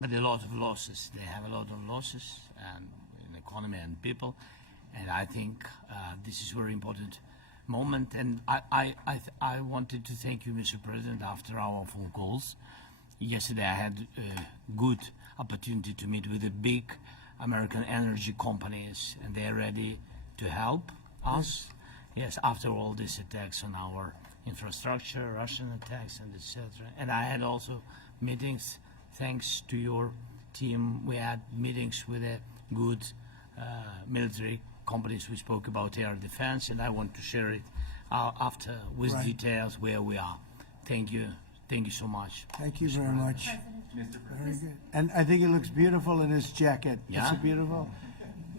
But a lot of losses. They have a lot of losses in economy and people, and I think this is a very important moment. And I wanted to thank you, Mr. President, after our phone calls. Yesterday I had a good opportunity to meet with the big American energy companies, and they're ready to help us. Yes, after all these attacks on our infrastructure, Russian attacks, and etc. And I had also meetings. Thanks to your team, we had meetings with a good military companies. We spoke about air defense, and I want to share it after with details where we are. Thank you. Thank you so much. Thank you very much. Mr. Very President. good. And I think it looks beautiful in his jacket. Yeah? Is it beautiful?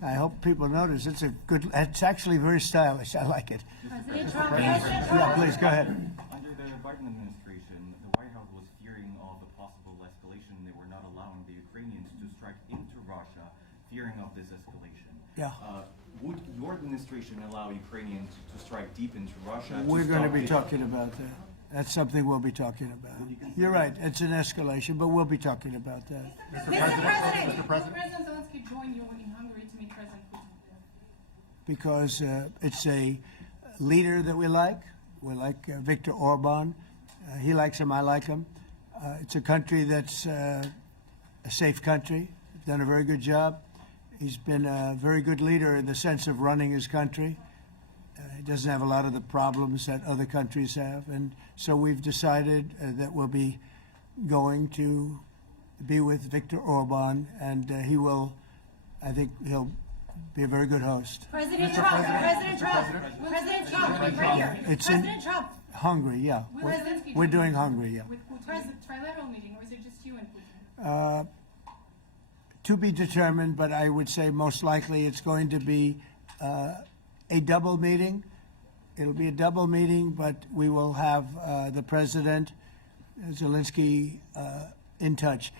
I hope people notice. It's a good. It's actually very stylish. I like it. President Trump. Yeah, please go ahead. Under the Biden administration, the White House was fearing of the possible escalation. They were not allowing the Ukrainians to strike into Russia, fearing of this escalation. Yeah. Would your administration allow Ukrainians to strike deep into Russia? We're going to stop be it? talking about that. That's something we'll be talking about. You're right. It's an escalation, but we'll be talking about that. Mr. President. Will President Zelenskyy join you in Hungary to meet President Putin? Because it's a leader that we like. We like Viktor Orban. He likes him. I like him. It's a country that's a safe country. Done a very good job. He's been a very good leader in the sense of running his country. He doesn't have a lot of the problems that other countries have. And so we've decided that we'll be going to be with Viktor Orban, and he will, I think he'll be a very good host. President Trump. President Trump. President Trump. Right here. It's in President Trump. Hungary, yeah. Will Zelenskyy We're join doing you Hungary, yeah. With Putin? Is it a trilateral meeting, or is it just you and Putin? To be determined, but I would say most likely it's going to be a double meeting. It'll be a double meeting, but we will have the president, Zelenskyy, in touch.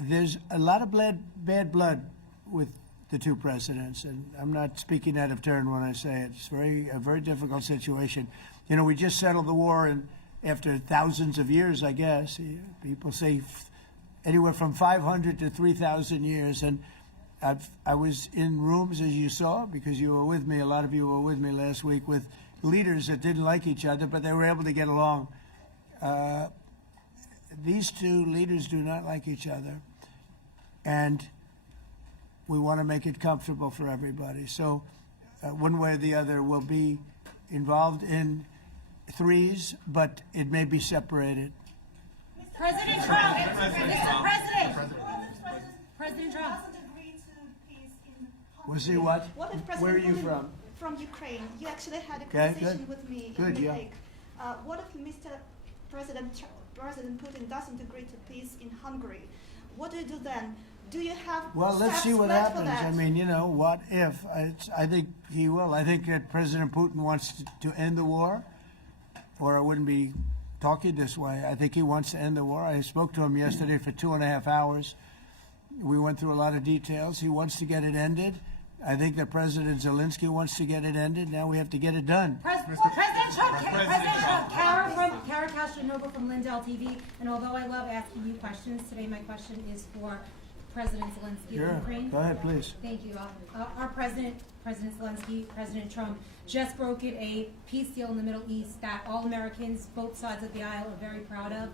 There's a lot of bad blood with the two presidents, and I'm not speaking out of turn when I say it. It's a very difficult situation. You know, we just settled the war, and after thousands of years, I guess. People say anywhere from 500 to 3,000 years, and I was in rooms, as you saw, because you were with me, a lot of you were with me last week, with leaders that didn't like each other, but they were able to get along. These two leaders do not like each other, and we want to make it comfortable for everybody. So one way or the other, we'll be involved in threes, but it may be separated. President Trump. Mr. President. President Trump. Was he what? What if President Where are you Putin- from? From Ukraine. You actually had a Okay, conversation good. with me Good, in yeah. The Hague. What if President Putin doesn't agree to peace in Hungary? What do you do then? Do you have Well, let's steps see what planned for happens. that? I mean, you know, what if? I think he will. I think that President Putin wants to end the war, or I wouldn't be talking this way. I think he wants to end the war. I spoke to him yesterday for 2.5 hours. We went through a lot of details. He wants to get it ended. I think that President Zelenskyy wants to get it ended. Now we have to get it done. President Trump. Kara Castro-Noble from Lindell TV. And although I love asking you questions, today my question is for President Zelenskyy Sure. of Ukraine. Go ahead, please. Thank you. Our President Zelenskyy, President Trump, just brokered a peace deal in the Middle East that all Americans, both sides of the aisle, are very proud of.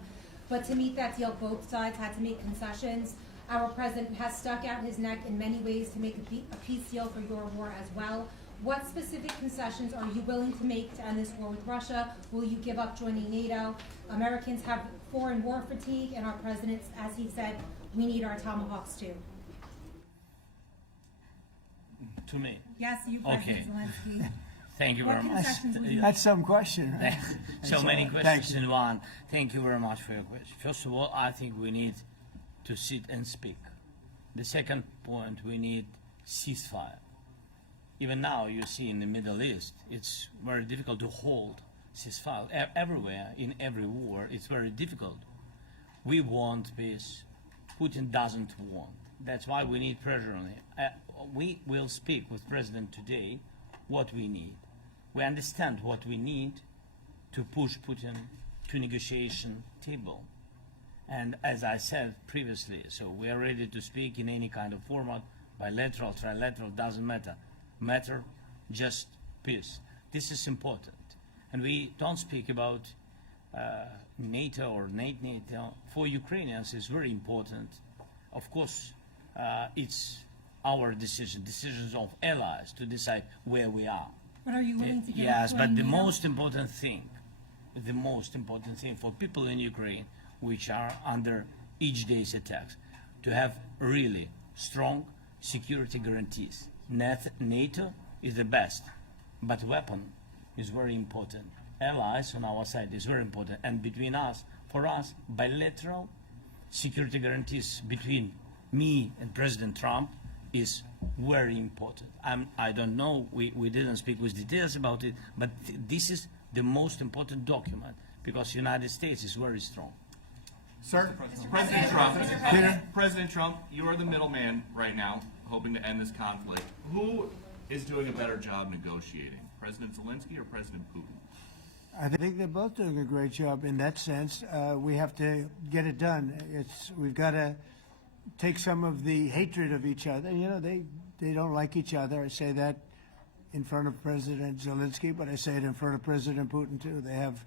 But to meet that deal, both sides had to make concessions. Our president has stuck out his neck in many ways to make a peace deal for your war as well. What specific concessions are you willing to make to end this war with Russia? Will you give up joining NATO? Americans have foreign war fatigue, and our president, as he said, we need our tomahawks too. To me. Yes, you, Okay. President Zelenskyy. Thank you What very much. concessions will you That's some question, right? So many Thank questions you. in one. Thank you very much for your question. First of all, I think we need to sit and speak. The second point, we need ceasefire. Even now, you see in the Middle East, it's very difficult to hold ceasefire. Everywhere, in every war, it's very difficult. We want peace. Putin doesn't want. That's why we need pressure on him. We will speak with President today what we need. We understand what we need to push Putin to negotiation table. And as I said previously, so we are ready to speak in any kind of format, bilateral, trilateral, doesn't matter, just peace. This is important. And we don't speak about NATO or NATO. For Ukrainians, it's very important. Of course, it's our decisions of allies to decide where we are. But are you willing to get Yes, into a but the NATO? most important thing for people in Ukraine, which are under each day's attacks, to have really strong security guarantees. NATO is the best, but weapon is very important. Allies on our side is very important, and between us, for us, bilateral security guarantees between me and President Trump is very important. I don't know, we didn't speak with details about it, but this is the most important document because United States is very strong. Sir, President Trump, you are the middleman right now, hoping to end this conflict. Who is doing a better job negotiating, President Zelenskyy or President Putin? I think they're both doing a great job in that sense. We have to get it done. We've got to take some of the hatred of each other. You know, they don't like each other. I say that in front of President Zelenskyy, but I say it in front of President Putin too. They have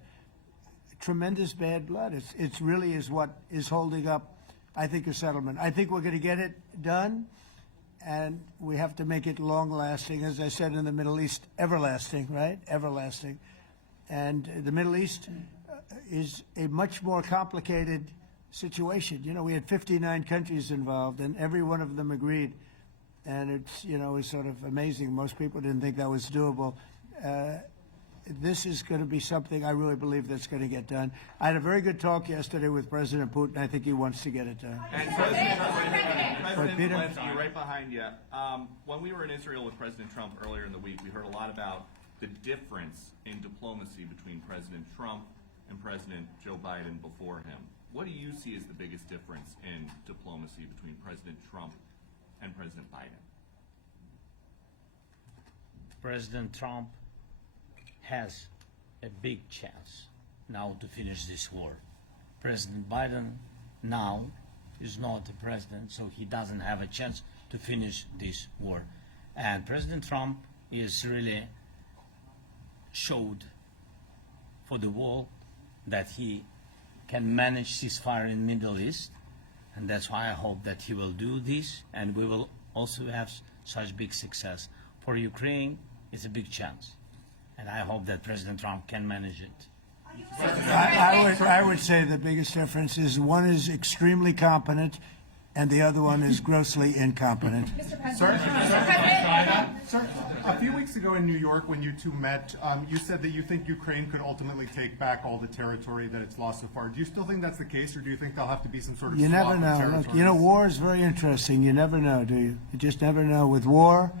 tremendous bad blood. It's really is what is holding up, I think, a settlement. I think we're going to get it done, and we have to make it long-lasting. As I said in the Middle East, everlasting, right? Everlasting. And the Middle East is a much more complicated situation. You know, we had 59 countries involved, and every one of them agreed. And it's sort of amazing. Most people didn't think that was doable. This is going to be something I really believe that's going to get done. I had a very good talk yesterday with President Putin. I think he wants to get it done. And President Peter? Zelenskyy, right behind you. When we were in Israel with President Trump earlier in the week, we heard a lot about the difference in diplomacy between President Trump and President Joe Biden before him. What do you see as the biggest difference in diplomacy between President Trump and President Biden? President Trump has a big chance now to finish this war. President Biden now is not the president, so he doesn't have a chance to finish this war. And President Trump is really showed for the world that he can manage ceasefire in Middle East, and that's why I hope that he will do this, and we will also have such big success. For Ukraine, it's a big chance, and I hope that President Trump can manage it. I would say the biggest difference is one is extremely competent and the other one is grossly incompetent. Mr. President. Sir, a few weeks ago in New York when you two met, you said that you think Ukraine could ultimately take back all the territory that it's lost so far. Do you still think that's the case, or do you think there'll have to be some sort of You swap never of know. territories? Look, you know, war is very interesting. You never know, do you? You just never know. With war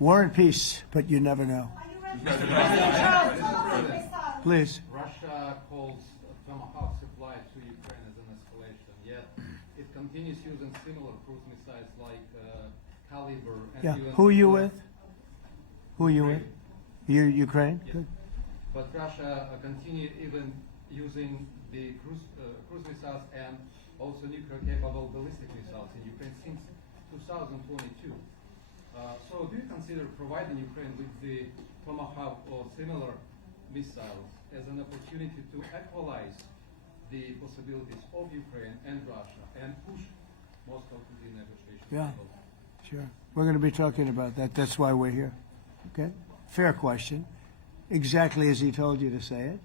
and peace, but you never know. Please. Russia calls Tomahawk supply to Ukraine as an escalation, yet it continues using similar cruise missiles like Caliber. And Yeah. even Who are you with? Who are you with? You Ukraine? Yes. Good. But Russia continue even using the cruise missiles and also nuclear-capable ballistic missiles in Ukraine since 2022. So do you consider providing Ukraine with the Tomahawk or similar missiles as an opportunity to equalize the possibilities of Ukraine and Russia and push Moscow to the negotiation Yeah. table? Sure. We're going to be talking about that. That's why we're here. Okay? Fair question. Exactly as he told you to say it.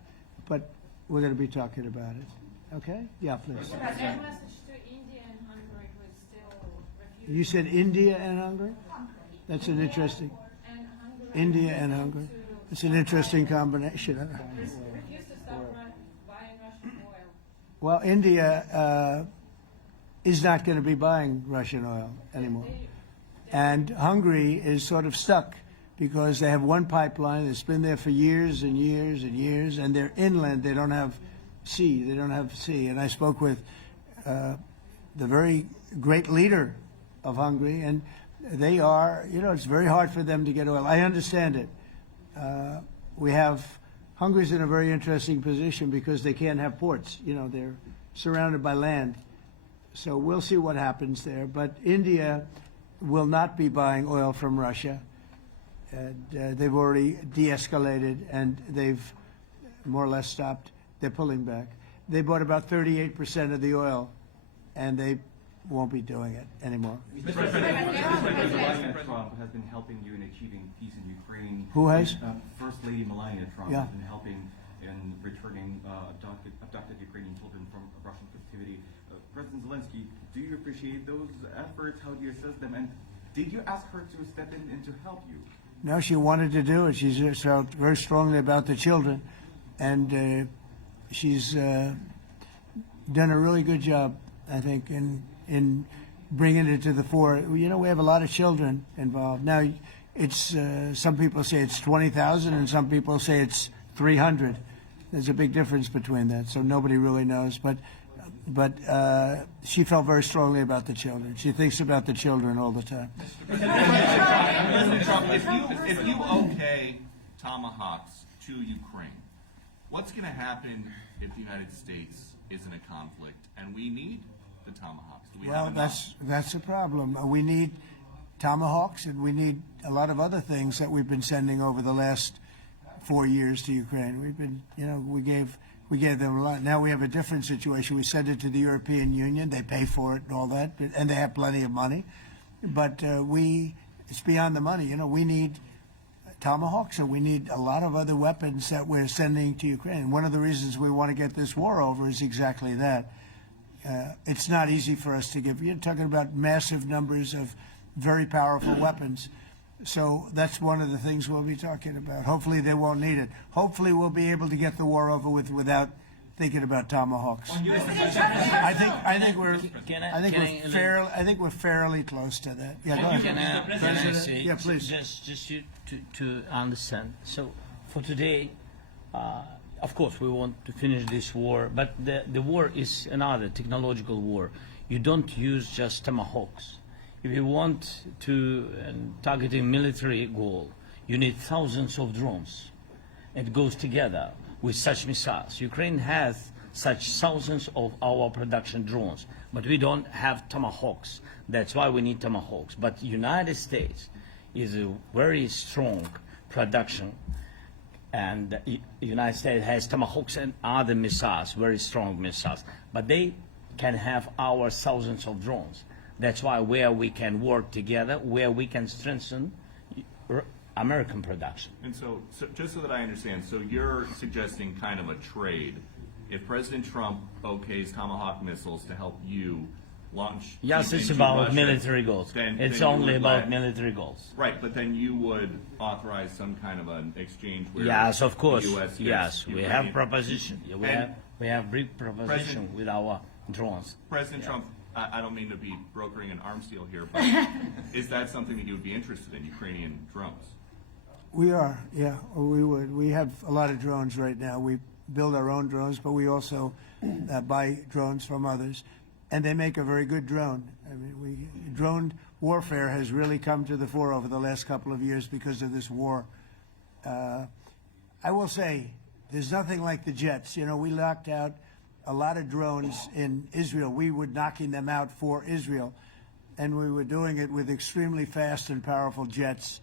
But we're going to be talking about it. Okay? Yeah, please. Message to India and Hungary, who is still refusing. You said India and Hungary? That's an interesting. And Hungary India and Hungary. It's an interesting combination. refused to stop buying Russian oil. Well, India is not going to be buying Russian oil anymore. And Hungary is sort of stuck because they have one pipeline that's been there for years and years and years, and they're inland. They don't have sea. They don't have sea. And I spoke with the very great leader of Hungary, and they are, it's very hard for them to get oil. I understand it. Hungary's in a very interesting position because they can't have ports. They're surrounded by land. So we'll see what happens there. But India will not be buying oil from Russia. And, they've already de-escalated, and they've more or less stopped. They're pulling back. They bought about 38% of the oil, and they won't be doing it anymore. Melania Trump has been helping you in achieving peace in Ukraine. Who has? First Lady Melania Trump Yeah. has been helping in returning abducted Ukrainian children from Russian captivity. President Zelensky, do you appreciate those efforts? How do you assess them? And did you ask her to step in and to help you? No, she wanted to do it. She just felt very strongly about the children, and she's done a really good job, I think, in bringing it to the fore. You know, we have a lot of children involved. Now, it's some people say it's 20,000, and some people say it's 300. There's a big difference between that, so nobody really knows. But she felt very strongly about the children. She thinks about the children all the time. President Trump, if you okay tomahawks to Ukraine, what's going to happen if the United States is in a conflict and we need the tomahawks? Do we have Well, enough? that's the problem. We need tomahawks, and we need a lot of other things that we've been sending over the last 4 years to Ukraine. We've been, you know, we gave them a lot. Now we have a different situation. We send it to the European Union. They pay for it and all that, and they have plenty of money. But it's beyond the money. You know, we need tomahawks, and we need a lot of other weapons that we're sending to Ukraine. One of the reasons we want to get this war over is exactly that. It's not easy for us to give. You're talking about massive numbers of very powerful weapons. So that's one of the things we'll be talking about. Hopefully they won't need it. Hopefully we'll be able to get the war over with without thinking about tomahawks. I think we're fairly close to that. Yeah, go ahead. Can I say, Yeah, please. just to understand. So for today, of course, we want to finish this war, but the war is another technological war. You don't use just tomahawks. If you want to target a military goal, you need thousands of drones. It goes together with such missiles. Ukraine has such thousands of our production drones, but we don't have tomahawks. That's why we need tomahawks. But United States is a very strong production, and the United States has tomahawks and other missiles, very strong missiles. But they can have our thousands of drones. That's why where we can work together, where we can strengthen American production. And so just so that I understand, so you're suggesting kind of a trade. If President Trump okays Tomahawk missiles to help you launch Yes, it's into about Russia, military goals. then It's you only would about let- military goals. Right, but then you would authorize some kind of an exchange where Yes, of course. the U.S. gets Yes, we have Ukrainian- proposition. Yeah, And we have brief proposition President- with our drones. President Trump, I don't mean to be brokering an arms deal here, but is that something that you would be interested in, Ukrainian drones? We are, yeah, we would. We have a lot of drones right now. We build our own drones, but we also buy drones from others, and they make a very good drone. I mean, drone warfare has really come to the fore over the last couple of years because of this war. I will say, there's nothing like the jets. You know, we locked out a lot of drones in Israel. We were knocking them out for Israel, and we were doing it with extremely fast and powerful jets,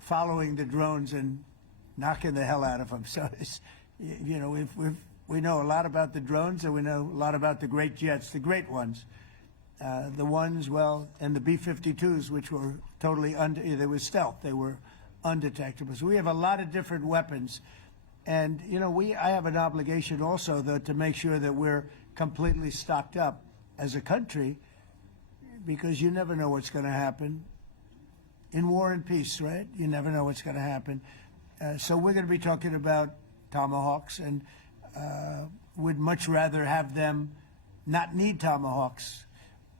following the drones and knocking the hell out of them. So, it's, you know, we know a lot about the drones, and we know a lot about the great jets, the great ones. The ones, well, and the B-52s, which were totally they were stealth. They were undetectable. So we have a lot of different weapons. And, you know, I have an obligation also, though, to make sure that we're completely stocked up as a country, because you never know what's going to happen. In war and peace, right? You never know what's going to happen. So we're going to be talking about tomahawks, and would much rather have them not need tomahawks.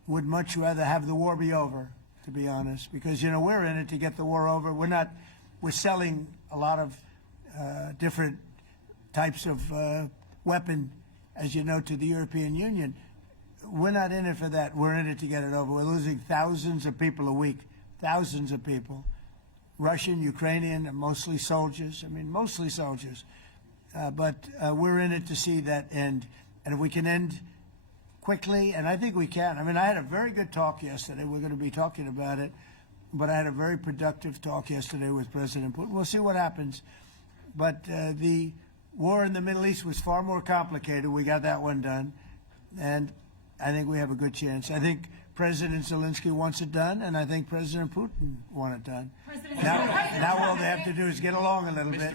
Would much rather have the war be over, to be honest, because, you know, we're in it to get the war over. We're selling a lot of different types of weapon, as you know, to the European Union. We're not in it for that. We're in it to get it over. We're losing thousands of people a week, thousands of people, Russian, Ukrainian, and mostly soldiers. I mean, mostly soldiers. But we're in it to see that end. And if we can end quickly, and I think we can. I mean, I had a very good talk yesterday. We're going to be talking about it, but I had a very productive talk yesterday with President Putin. We'll see what happens. But the war in the Middle East was far more complicated. We got that one done, and I think we have a good chance. I think President Zelenskyy wants it done, and I think President Putin wants it done. Now all they have to do is get along a little bit. Can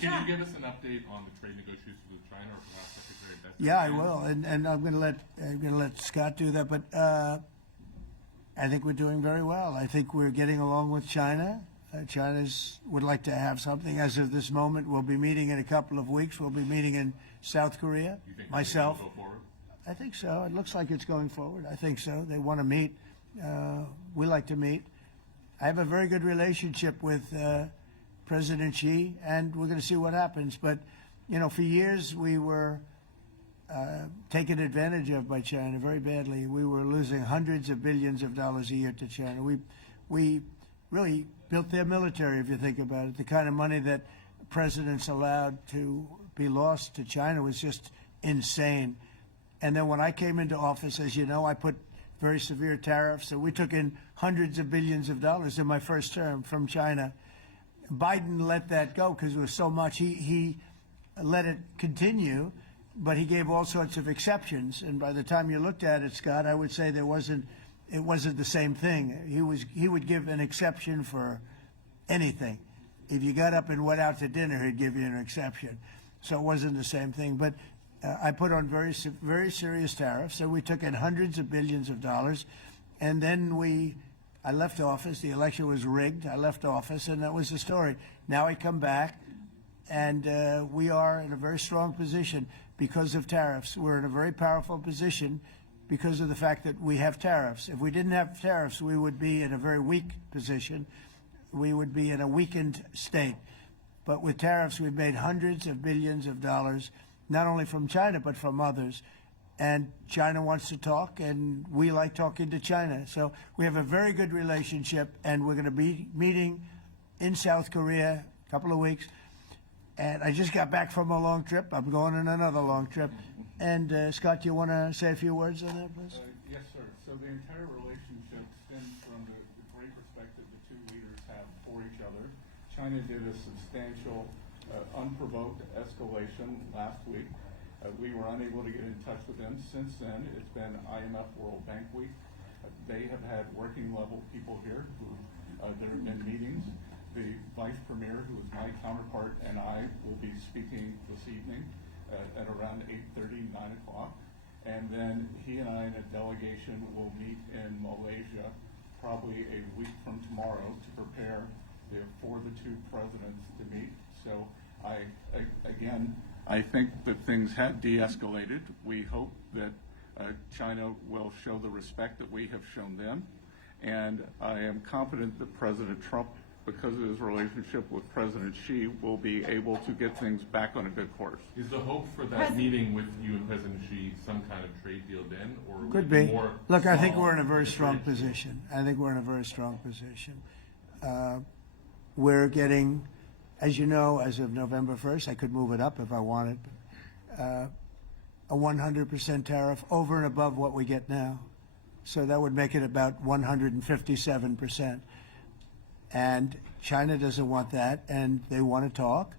you give us an update on the trade negotiations with China or from last Secretary Becker? Yeah, I will, and I'm going to let Scott do that. But I think we're doing very well. I think we're getting along with China. China would like to have something. As of this moment, we'll be meeting in a couple of weeks. We'll be meeting in South Korea. You think Myself, go forward? I think so. It looks like it's going forward. I think so. They want to meet. We like to meet. I have a very good relationship with President Xi, and we're going to see what happens. But, you know, for years we were taken advantage of by China very badly. We were losing hundreds of billions of dollars a year to China. We really built their military, if you think about it. The kind of money that presidents allowed to be lost to China was just insane. And then when I came into office, as you know, I put very severe tariffs. So we took in hundreds of billions of dollars in my first term from China. Biden let that go because it was so much. He let it continue, but he gave all sorts of exceptions. And by the time you looked at it, Scott, I would say it wasn't the same thing. He would give an exception for anything. If you got up and went out to dinner, he'd give you an exception. So it wasn't the same thing. But I put on very serious tariffs. So we took in hundreds of billions of dollars, and then I left office. The election was rigged. I left office, and that was the story. Now I come back, and we are in a very strong position because of tariffs. We're in a very powerful position because of the fact that we have tariffs. If we didn't have tariffs, we would be in a very weak position. We would be in a weakened state. But with tariffs, we've made hundreds of billions of dollars, not only from China, but from others. And China wants to talk, and we like talking to China. So we have a very good relationship, and we're going to be meeting in South Korea a couple of weeks. And I just got back from a long trip. I'm going on another long trip. And Scott, you want to say a few words on that, please? Yes, sir. So the entire relationship stems from the great respect that the two leaders have for each other. China did a substantial, unprovoked escalation last week. We were unable to get in touch with them. Since then, it's been IMF World Bank Week. They have had working level people here who there have been meetings. The Vice Premier, who is my counterpart, and I will be speaking this evening at around 8:30, 9 o'clock. And then he and I and a delegation will meet in Malaysia probably a week from tomorrow to prepare for the two presidents to meet. So I think that things have de-escalated. We hope that China will show the respect that we have shown them. And I am confident that President Trump, because of his relationship with President Xi, will be able to get things back on a good course. Is the hope for that meeting with you and President Xi some kind of trade deal then, or Could be. Look, I think we're in a very strong position. I think we're in a very strong position. We're getting, as you know, as of November 1st, I could move it up if I wanted, a 100% tariff over and above what we get now. So that would make it about 157%. And China doesn't want that, and they want to talk,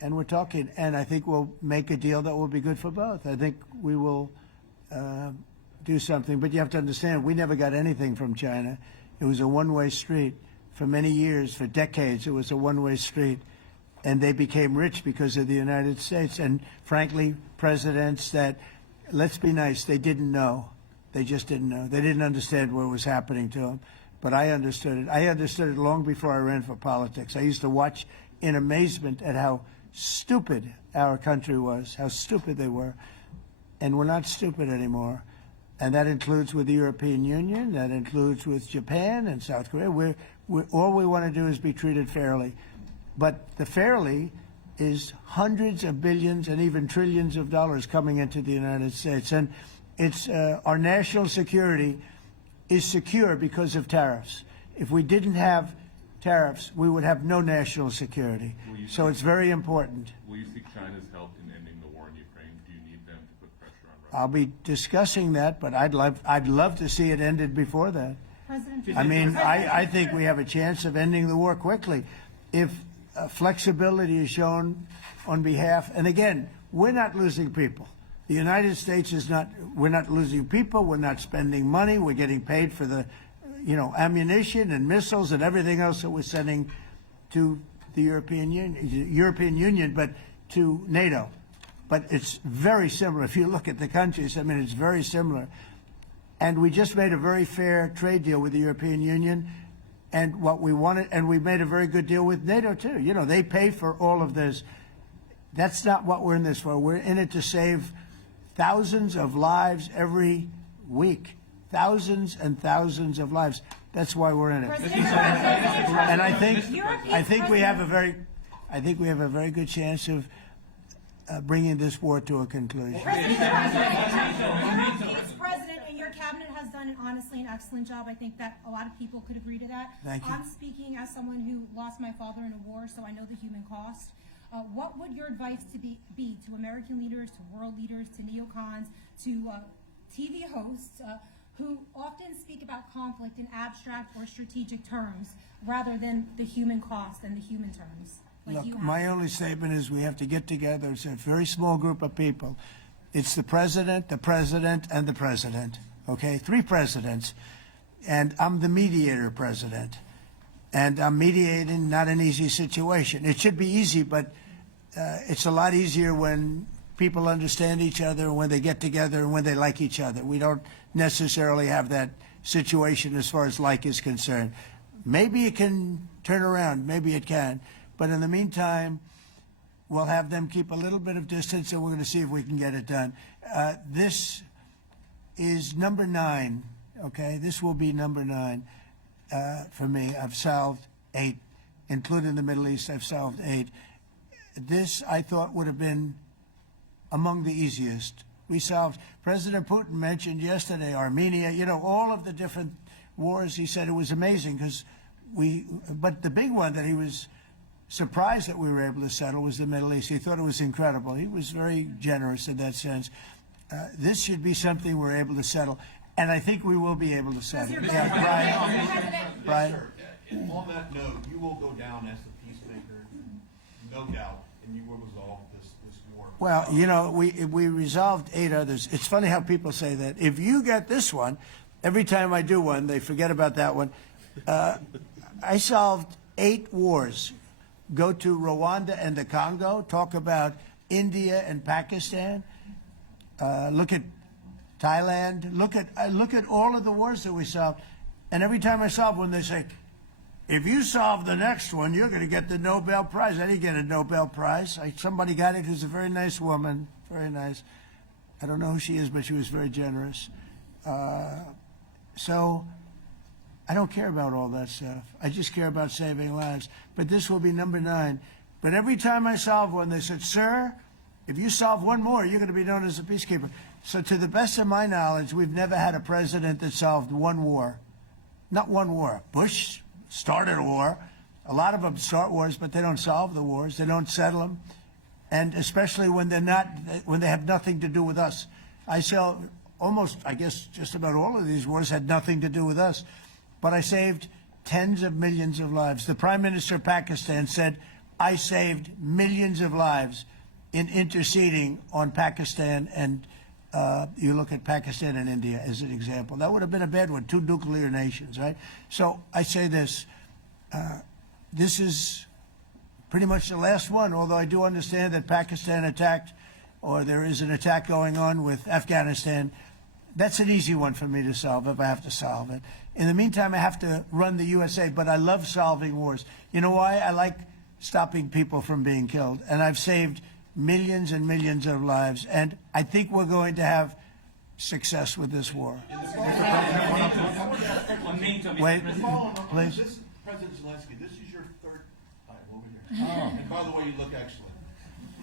and we're talking. And I think we'll make a deal that will be good for both. I think we will do something. But you have to understand, we never got anything from China. It was a one-way street. For many years, for decades, it was a one-way street. And they became rich because of the United States. And frankly, presidents that, let's be nice, they didn't know. They just didn't know. They didn't understand what was happening to them. But I understood it. I understood it long before I ran for politics. I used to watch in amazement at how stupid our country was, how stupid they were. And we're not stupid anymore. And that includes with the European Union, that includes with Japan and South Korea. All we want to do is be treated fairly. But the fairly is hundreds of billions and even trillions of dollars coming into the United States. And it's our national security is secure because of tariffs. If we didn't have tariffs, we would have no national security. So it's very important. Will you seek China's help in ending the war I'll be discussing that, but I'd love to see it ended before that. President I mean, I think we have a chance of ending the war quickly if flexibility is shown on behalf, and again, we're not losing people. The United States is not, we're not losing people, we're not spending money, we're getting paid for the, ammunition and missiles and everything else that we're sending to the European Union, but to NATO. But it's very similar. If you look at the countries, I mean, it's very similar. And we just made a very fair trade deal with the European Union, and what we wanted, and we made a very good deal with NATO too. They pay for all of this. That's not what we're in this for. We're in it to save thousands of lives every week. Thousands and thousands of lives. That's why we're in it. And I think we have a very good chance of bringing this war to a conclusion. President, and your cabinet has done honestly an excellent job. I think that a lot of people could agree to that. Thank you. I'm speaking as someone who lost my father in a war, so I know the human cost. What would your advice be to American leaders, to world leaders, to neocons, to TV hosts who often speak about conflict in abstract or strategic terms rather than the human cost and the human terms? Look, my only statement is we have to get together. It's a very small group of people. It's the president, and the president. Okay, 3 presidents. And I'm the mediator president. And I'm mediating not an easy situation. It should be easy, but it's a lot easier when people understand each other, when they get together, and when they like each other. We don't necessarily have that situation as far as like is concerned. Maybe it can turn around. Maybe it can. But in the meantime, we'll have them keep a little bit of distance, and we're going to see if we can get it done. This is number 9, okay? This will be number 9 for me. I've solved 8, including the Middle East. I've solved 8. This, I thought, would have been among the easiest. We solved, President Putin mentioned yesterday Armenia, all of the different wars. He said it was amazing because but the big one that he was surprised that we were able to settle was the Middle East. He thought it was incredible. He was very generous in that sense. This should be something we're able to settle, and I think we will be able to settle. Yeah, Brian? Yes, sir. On that note, you will go down as the peacemaker, no doubt, and you will resolve this war. Well, we resolved 8 others. It's funny how people say that. If you get this one, every time I do one, they forget about that one. I solved 8 wars. Go to Rwanda and the Congo, talk about India and Pakistan, look at Thailand, look at all of the wars that we solved. And every time I solve one, they say, if you solve the next one, you're going to get the Nobel Prize. I didn't get a Nobel Prize. Somebody got it who's a very nice woman, very nice. I don't know who she is, but she was very generous. So I don't care about all that stuff. I just care about saving lives. But this will be number 9. But every time I solve one, they said, sir, if you solve one more, you're going to be known as a peacekeeper. So to the best of my knowledge, we've never had a president that solved one war. Not one war. Bush started a war. A lot of them start wars, but they don't solve the wars. They don't settle them. And especially when they have nothing to do with us. I guess just about all of these wars had nothing to do with us. But I saved tens of millions of lives. The Prime Minister of Pakistan said, I saved millions of lives in interceding on Pakistan, and you look at Pakistan and India as an example. That would have been a bad one, 2 nuclear nations, right? So I say this, this is pretty much the last one, although I do understand that Pakistan attacked, or there is an attack going on with Afghanistan. That's an easy one for me to solve if I have to solve it. In the meantime, I have to run the USA, but I love solving wars. You know why? I like stopping people from being killed, and I've saved millions and millions of lives, and I think we're going to have success with this war. Wait, please. This, President Zelenskyy, this is your 3rd time over here. Oh. And by the way, you look excellent.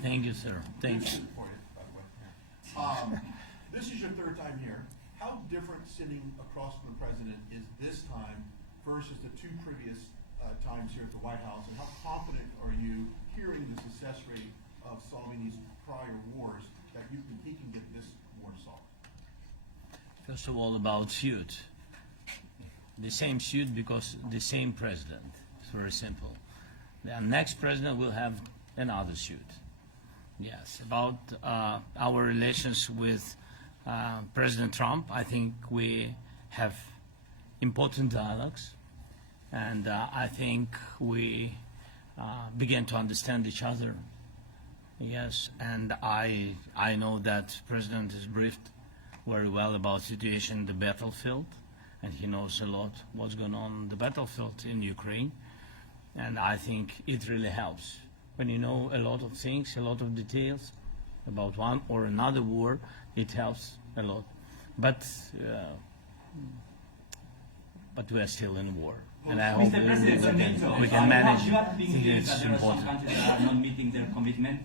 Thank you, sir. Thank you. For you, by the way. This is your 3rd time here. How different sitting across from the president is this time versus the 2 previous times here at the White House, and how confident are you hearing the success rate of solving these prior wars that he can get this war more to solve? First of all, about suit. The same suit because the same president. It's very simple. The next president will have another suit. Yes. About our relations with President Trump, I think we have important dialogues, and I think we begin to understand each other. Yes, and I know that President is briefed very well about situation in the battlefield, and he knows a lot what's going on in the battlefield in Ukraine, and I think it really helps when you know a lot of things, a lot of details about one or another war. It helps a lot, but we are still in war, and I hope Mr. President, on NATO, we can manage. you have been clear It's that there are some important. countries that are not meeting their commitment.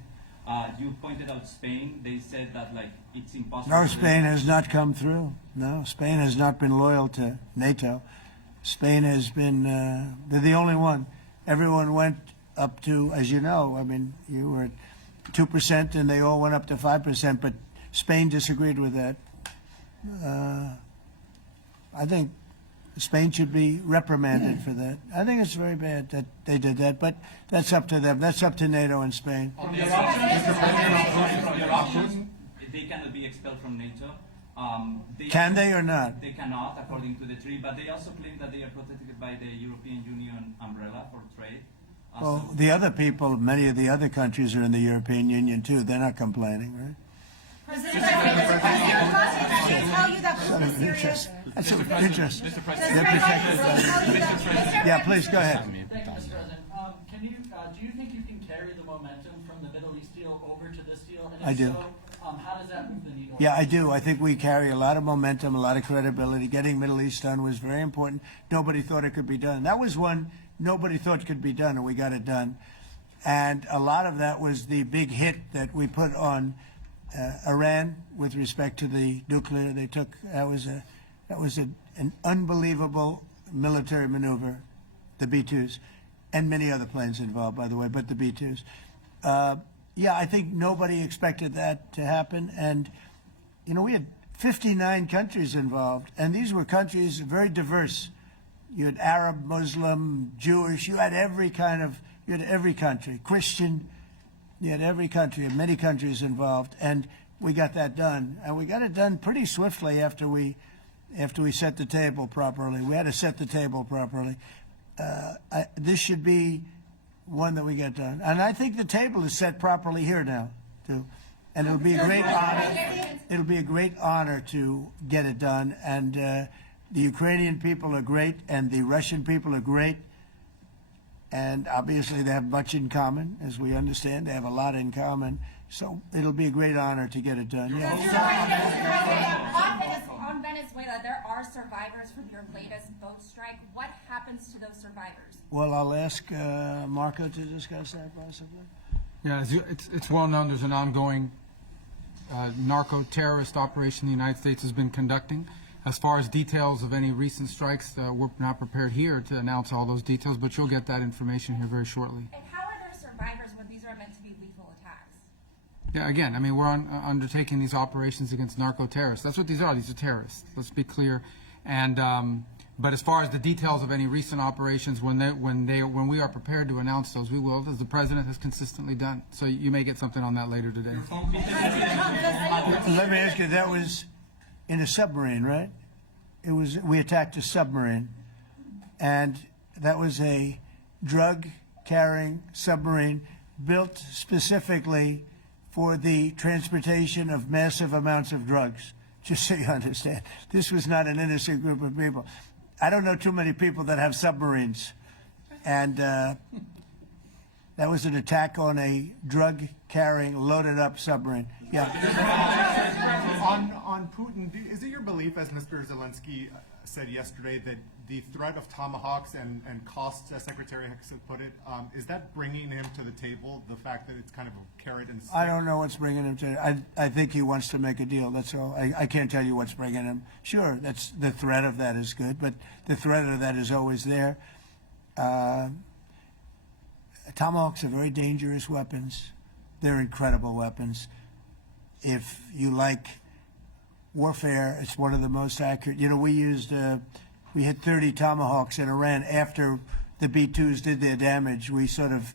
You pointed out Spain. They said that it's impossible. No, for Spain them- has not come through. No, Spain has not been loyal to NATO. Spain has been, they're the only one. Everyone went up to, as you know, I mean, you were at 2% and they all went up to 5%, but Spain disagreed with that. I think Spain should be reprimanded for that. I think it's very bad that they did that, but that's up to them. That's up to NATO and Spain. From your options, they cannot be expelled from NATO. Can they or not? They cannot, according to the treaty, but they also claim that they are protected by the European Union umbrella for trade. Well, the other people, many of the other countries are in the European Union too. They're not complaining, right? President, I tell you that Putin is serious. That's of interest. Mr. They're President, protected by. Yeah, please go ahead. Thank you, Mr. President. Do you think you can carry the momentum from the Middle East deal over to this deal? And if I do. So, how does that move the needle? Yeah, I do. I think we carry a lot of momentum, a lot of credibility. Getting Middle East done was very important. Nobody thought it could be done. That was one nobody thought could be done, and we got it done. And a lot of that was the big hit that we put on Iran with respect to the nuclear. They took that was an unbelievable military maneuver, the B-2s, and many other planes involved, by the way, but the B-2s. Yeah, I think nobody expected that to happen, and you know we had 59 countries involved, and these were countries very diverse. You had Arab, Muslim, Jewish. You had every country, Christian. You had every country, and many countries involved, and we got that done. And we got it done pretty swiftly after we set the table properly. We had to set the table properly. This should be one that we get done. And I think the table is set properly here now, too. And it'll be a great honor. It'll be a great honor to get it done. And the Ukrainian people are great, and the Russian people are great. And obviously they have much in common, as we understand. They have a lot in common. So it'll be a great honor to get it done. Yeah. On Venezuela, there are survivors from your latest boat strike. What happens to those survivors? Well, I'll ask Marco to discuss that possibly. Yeah, it's well known there's an ongoing narco-terrorist operation the United States has been conducting. As far as details of any recent strikes, we're not prepared here to announce all those details, but you'll get that information here very shortly. And how are there survivors when these are meant to be lethal attacks? Yeah, again, I mean, we're undertaking these operations against narco-terrorists. That's what these are. These are terrorists. Let's be clear. And but as far as the details of any recent operations, when we are prepared to announce those, we will, as the president has consistently done. So you may get something on that later today. Let me ask you, that was in a submarine, right? It was. We attacked a submarine, and that was a drug-carrying submarine built specifically for the transportation of massive amounts of drugs. Just so you understand, this was not an innocent group of people. I don't know too many people that have submarines, and that was an attack on a drug-carrying, loaded-up submarine. Yeah. On Putin, is it your belief, as Mr. Zelenskyy said yesterday, that the threat of tomahawks and costs, as Secretary Hicks had put it, is that bringing him to the table, the fact that it's kind of a carrot and stick? I don't know what's bringing him to. I think he wants to make a deal. That's all. I can't tell you what's bringing him. Sure, that's the threat of that is good, but the threat of that is always there. Tomahawks are very dangerous weapons. They're incredible weapons. If you like warfare. It's one of the most accurate. You know, we hit 30 Tomahawks in Iran after the B-2s did their damage. We sort of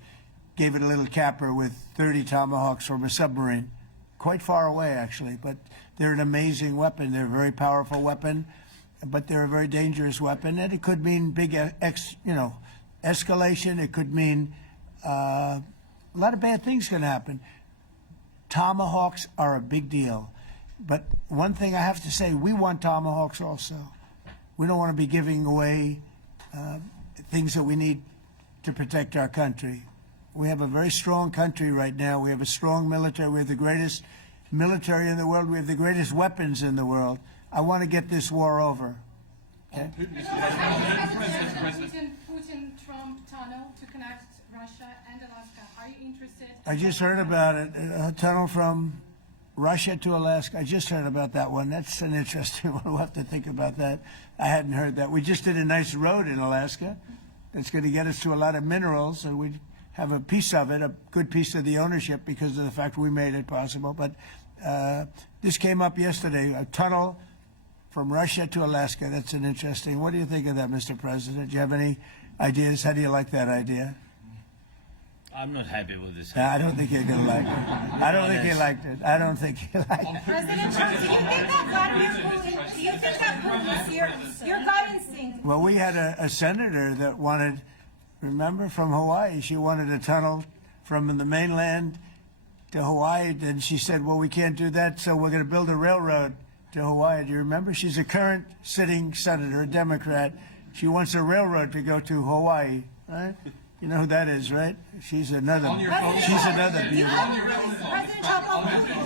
gave it a little capper with 30 Tomahawks from a submarine, quite far away actually. But they're an amazing weapon. They're a very powerful weapon, but they're a very dangerous weapon, and it could mean big, escalation. It could mean a lot of bad things can happen. Tomahawks are a big deal, but one thing I have to say, we want Tomahawks also. We don't want to be giving away things that we need to protect our country. We have a very strong country right now. We have a strong military. We have the greatest military in the world. We have the greatest weapons in the world. I want to get this war over. Okay? Putin-Trump tunnel to connect Russia and Alaska. Are you interested? I just heard about it. A tunnel from Russia to Alaska. I just heard about that one. That's an interesting one. We'll have to think about that. I hadn't heard that. We just did a nice road in Alaska that's going to get us to a lot of minerals, and we have a piece of it, a good piece of the ownership because of the fact we made it possible. But this came up yesterday, a tunnel from Russia to Alaska. That's an interesting. What do you think of that, Mr. President? Do you have any ideas? How do you like that idea? I'm not happy with this. I don't think you're going to like it. I don't think he liked it. I don't think he liked it. President Trump, do you think that Vladimir Putin, do you think that Putin is your gut instinct? Well, we had a senator that wanted, remember, from Hawaii, she wanted a tunnel from the mainland to Hawaii, and she said, well, we can't do that, so we're going to build a railroad to Hawaii. Do you remember? She's a current sitting senator, a Democrat. She wants a railroad to go to Hawaii, right? You know who that is, right? She's another beauty. President Trump,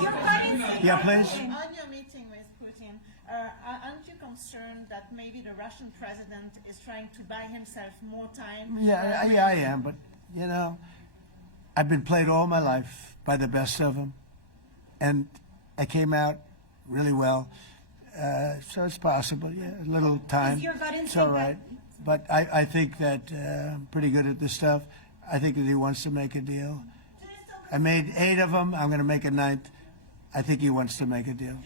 your gut instinct. Yeah, please. On your meeting with Putin, aren't you concerned that maybe the Russian president is trying to buy himself more time? Yeah, I am, but, you know, I've been played all my life by the best of them, and I came out really well, so it's possible, yeah, a little time. Is your gut It's instinct all right. But I think that I'm pretty good at this stuff. I think that he wants to make a deal. I made 8 of them. I'm going to make a 9th. I think he wants to make a deal.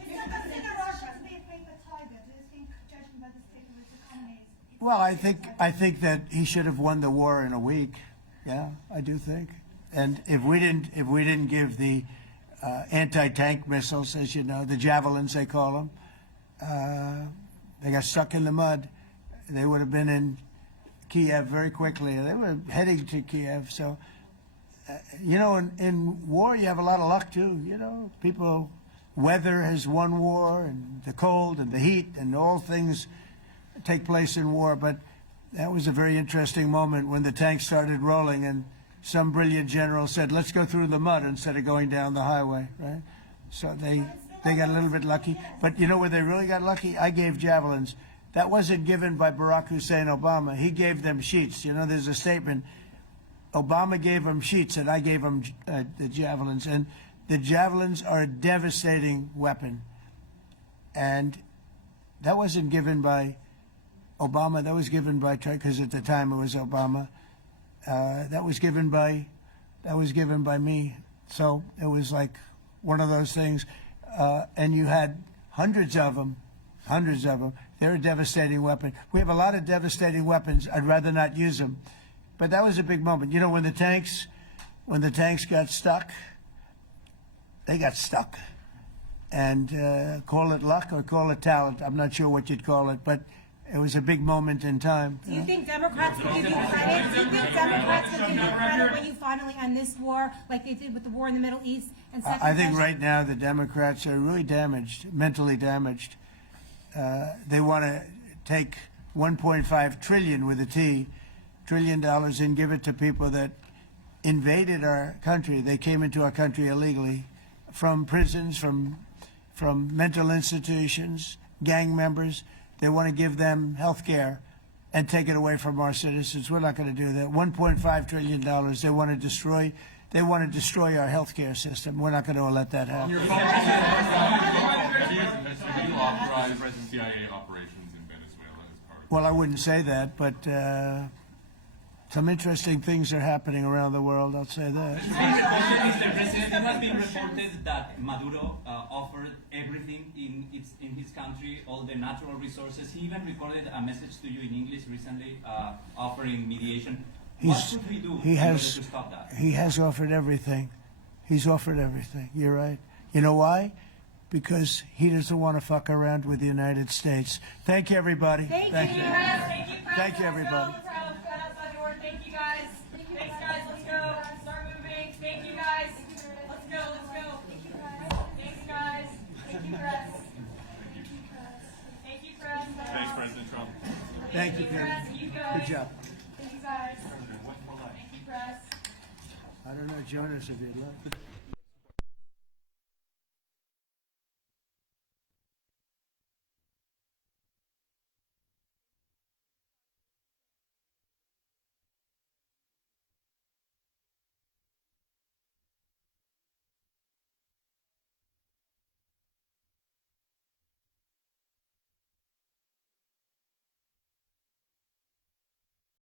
Well, I think that he should have won the war in a week. Yeah, I do think. And if we didn't give the anti-tank missiles, as you know, the javelins they call them, they got stuck in the mud. They would have been in Kiev very quickly. They were heading to Kiev. So, you know, in war, you have a lot of luck, too. You know, weather has won war, and the cold and the heat and all things take place in war. But that was a very interesting moment when the tanks started rolling and some brilliant general said, let's go through the mud instead of going down the highway, right? So they got a little bit lucky. But you know where they really got lucky? I gave javelins. That wasn't given by Barack Hussein Obama. He gave them sheets. You know, there's a statement. Obama gave them sheets, and I gave them the javelins. And the javelins are a devastating weapon. And that wasn't given by Obama. That was given by, because at the time it was Obama. That was given by me. So it was like one of those things. And you had hundreds of them. They're a devastating weapon. We have a lot of devastating weapons. I'd rather not use them. But that was a big moment. You know, when the tanks got stuck, they got stuck. And call it luck or call it talent. I'm not sure what you'd call it, but it was a big moment in time. Do you think Democrats will give you credit? Do you think Democrats will give you credit when you finally end this war, like they did with the war in the Middle East? And I think right now the Democrats are really damaged, mentally damaged. They want to take $1.5 trillion with a T, $1 trillion and give it to people that invaded our country. They came into our country illegally from prisons, from mental institutions, gang members. They want to give them health care and take it away from our citizens. We're not going to do that. $1.5 trillion. They want to destroy. They want to destroy our health care system. We're not going to let that happen. Do you authorize CIA operations in Venezuela as part of? Well, I wouldn't say that, but Some interesting things are happening around the world, I'll say that. Mr. President, it has been reported that Maduro offered everything in his country, all the natural resources. He even recorded a message to you in English recently, offering mediation. What should we do in order to stop that? He has offered everything. He's offered everything. You're right. You know why? Because he doesn't want to fuck around with the United States. Thank you, everybody. Thank you, Thank press. you, Thank you, everybody. Thank you, guys. Thanks, guys. Let's go. Start moving. Thank you, guys. Let's go. Let's go. Thanks, guys. Thank you, press. Thank you, press. Thanks, President Trump. Thank you, Kim. Press. You go. Good job. Thank you, guys. Thank you, press. I don't know, Jonas, if you'd like.